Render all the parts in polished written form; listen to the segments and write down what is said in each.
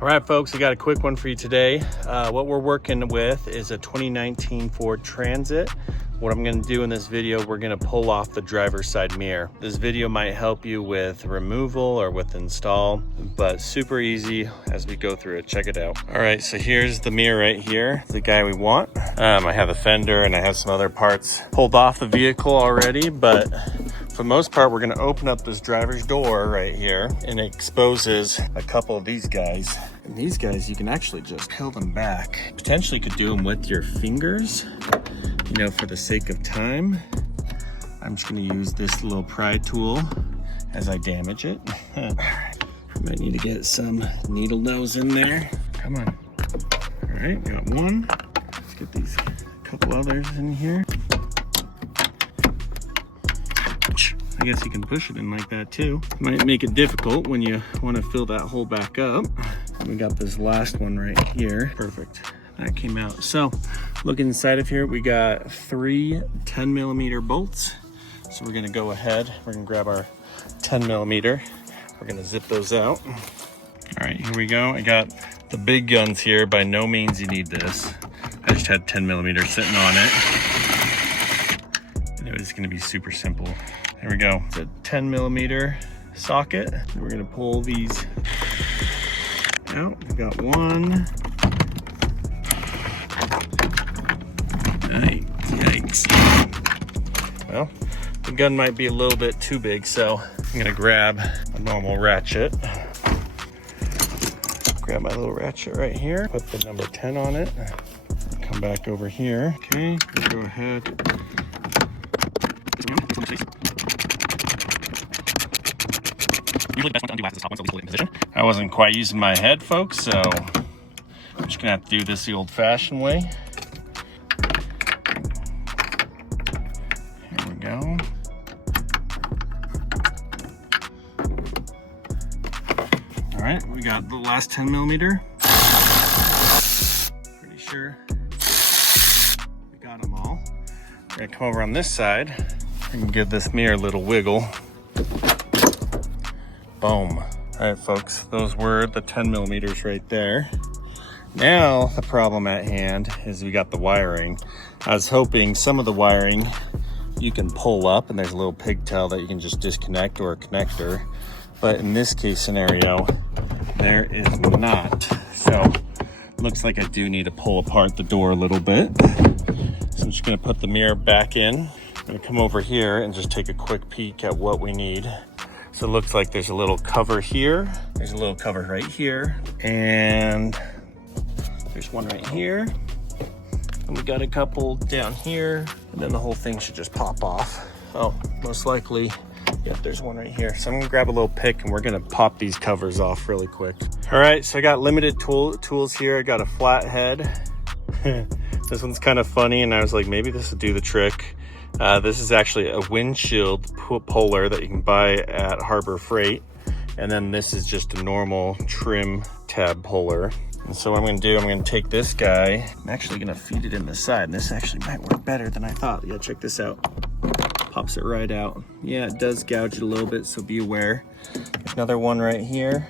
All right, folks, I got a quick one for you today. What we're working with is a 2019 Ford Transit. What I'm gonna do in this video, we're gonna pull off the driver's side mirror. This video might help you with removal or with install, but super easy as we go through it. Check it out. All right, so here's the mirror right here, the guy we want. I have the fender and I have some other parts pulled off the vehicle already, but for the most part, we're gonna open up this driver's door right here, and it exposes a couple of these guys. And these guys, you can actually just peel them back. Potentially could do them with your fingers, you know, for the sake of time. I'm just gonna use this little pry tool as I damage it. Might need to get some needle nose in there. Come on. All right, got one. Let's get these couple others in here. I guess you can push it in like that too. Might make it difficult when you want to fill that hole back up. We got this last one right here. Perfect. That came out. So look inside of here, we got 3 10mm bolts. So we're gonna go ahead, we're gonna grab our 10mm. We're gonna zip those out. All right, here we go. I got the big guns here. By no means you need this. I just had 10mm sitting on it. And it was gonna be super simple. There we go. It's a 10mm socket. And we're gonna pull these out. We've got one. Yikes. Well, the gun might be a little bit too big, so I'm gonna grab a normal ratchet. Grab my little ratchet right here, put the number 10 on it. Come back over here. Okay, go ahead. Usually the best one to undo last is the top one, so at least hold it in position. I wasn't quite using my head, folks, so I'm just gonna have to do this the old-fashioned way. Here we go. All right, we got the last 10mm. Pretty sure we got them all. We're gonna come over on this side and give this mirror a little wiggle. Boom. All right, folks, those were the 10mm right there. Now, the problem at hand is we got the wiring. I was hoping some of the wiring you can pull up and there's a little pigtail that you can just disconnect or a connector. But in this case scenario, there is not. So, looks like I do need to pull apart the door a little bit. So I'm just gonna put the mirror back in. I'm gonna come over here and just take a quick peek at what we need. So it looks like there's a little cover here. There's a little cover right here. And there's one right here. And we got a couple down here. And then the whole thing should just pop off. Oh, most likely, yep, there's one right here. So I'm gonna grab a little pick and we're gonna pop these covers off really quick. All right, so I got limited tools here. I got a flathead. This one's kind of funny and I was like, maybe this will do the trick. This is actually a windshield puller that you can buy at Harbor Freight. And then this is just a normal trim tab puller. And so what I'm gonna do, I'm gonna take this guy. I'm actually gonna feed it in the side. And this actually might work better than I thought. Yeah, check this out. Pops it right out. Yeah, it does gouge it a little bit, so be aware. There's another one right here.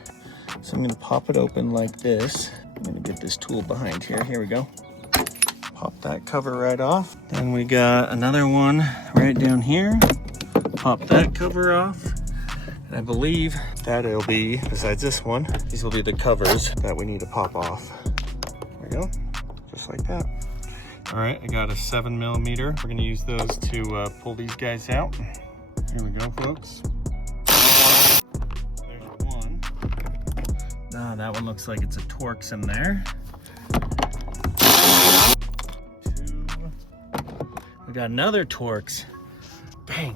So I'm gonna pop it open like this. I'm gonna get this tool behind here. Here we go. Pop that cover right off. Then we got another one right down here. Pop that cover off. And I believe that it'll be, besides this one, these will be the covers that we need to pop off. There we go, just like that. All right, I got a 7mm. We're gonna use those to pull these guys out. Here we go, folks. There's one. Ah, that one looks like it's a Torx in there. We got another Torx. Bang.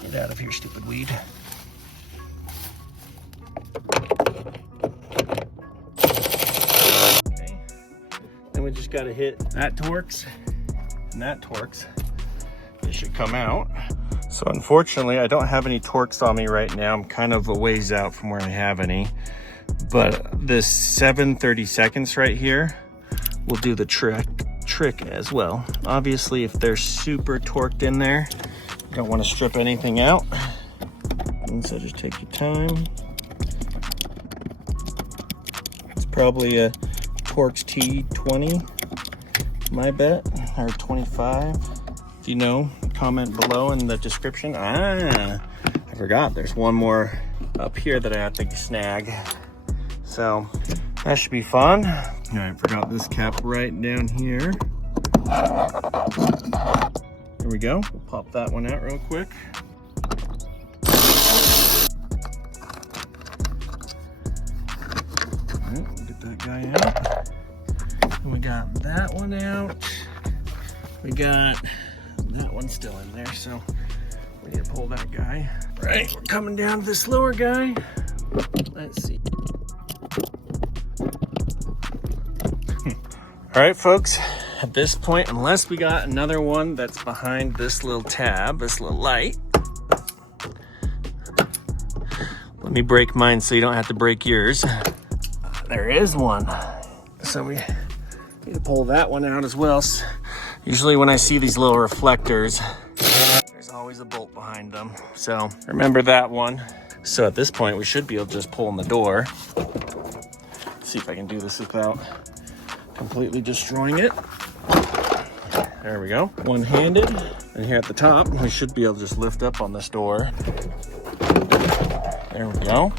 Get out of here, stupid weed. Okay. Then we just gotta hit that Torx and that Torx. They should come out. So unfortunately, I don't have any Torx on me right now. I'm kind of a ways out from where I have any. But this 7/32 right here will do the trick as well. Obviously, if they're super torqued in there, you don't want to strip anything out. And so just take your time. Probably a Torx T20, my bet, or 25. If you know, comment below in the description. I forgot there's one more up here that I have to snag. So that should be fun. All right, forgot this cap right down here. There we go. We'll pop that one out real quick. All right, we'll get that guy out. And we got that one out. We got that one still in there, so we need to pull that guy. Right, we're coming down to this lower guy. Let's see. All right, folks, at this point, unless we got another one that's behind this little tab, this little light. Let me break mine so you don't have to break yours. There is one. So we need to pull that one out as well. Usually when I see these little reflectors, there's always a bolt behind them. So remember that one. So at this point, we should be able to just pull in the door. Let's see if I can do this without completely destroying it. There we go, one-handed. And here at the top, we should be able to just lift up on this door. There we go.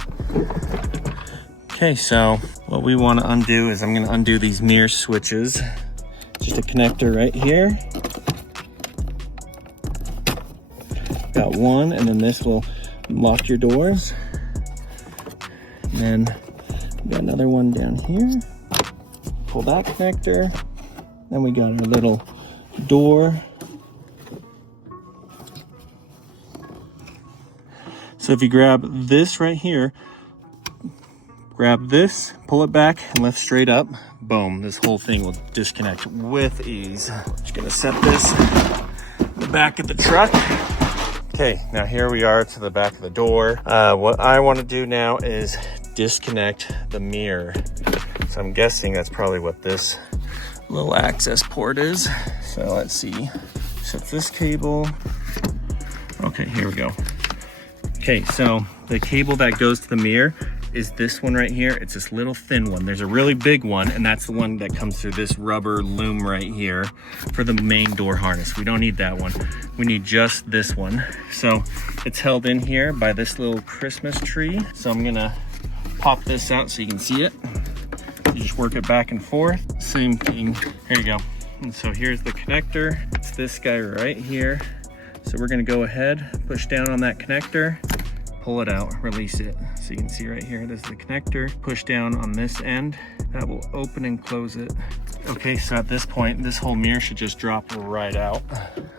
Okay, so what we want to undo is I'm going to undo these mirror switches. Just a connector right here. Got one, and then this will lock your doors. And then we got another one down here. Pull that connector. Then we got our little door. So if you grab this right here, grab this, pull it back, and lift straight up. Boom, this whole thing will disconnect with ease. Just gonna set this in the back of the truck. Okay, now here we are to the back of the door. What I wanna do now is disconnect the mirror. So I'm guessing that's probably what this little access port is. So let's see, set this cable. Okay, here we go. Okay, so the cable that goes to the mirror is this one right here. It's this little thin one. There's a really big one, and that's the one that comes through this rubber loom right here for the main door harness. We don't need that one. We need just this one. So it's held in here by this little Christmas tree. So I'm gonna pop this out so you can see it. You just work it back and forth. Same thing. Here you go. And so here's the connector. It's this guy right here. So we're gonna go ahead, push down on that connector, pull it out, release it. So you can see right here, this is the connector. Push down on this end. That will open and close it. Okay, so at this point, this whole mirror should just drop right out.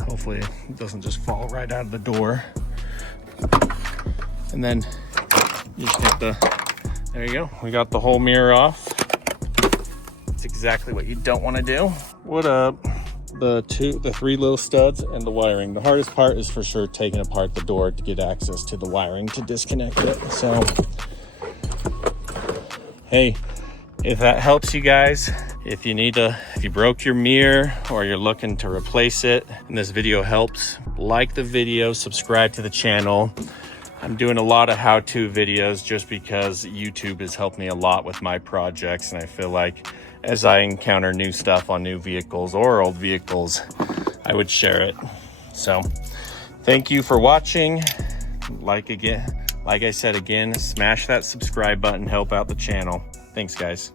Hopefully it doesn't just fall right out of the door. And then you just get there you go. We got the whole mirror off. It's exactly what you don't want to do. What up? The three little studs and the wiring. The hardest part is for sure taking apart the door to get access to the wiring to disconnect it. So, hey, if that helps you guys, if you broke your mirror or you're looking to replace it and this video helps, like the video, subscribe to the channel. I'm doing a lot of how-to videos just because YouTube has helped me a lot with my projects, and I feel like as I encounter new stuff on new vehicles or old vehicles, I would share it. So thank you for watching. Like I said again, smash that subscribe button, help out the channel. Thanks, guys.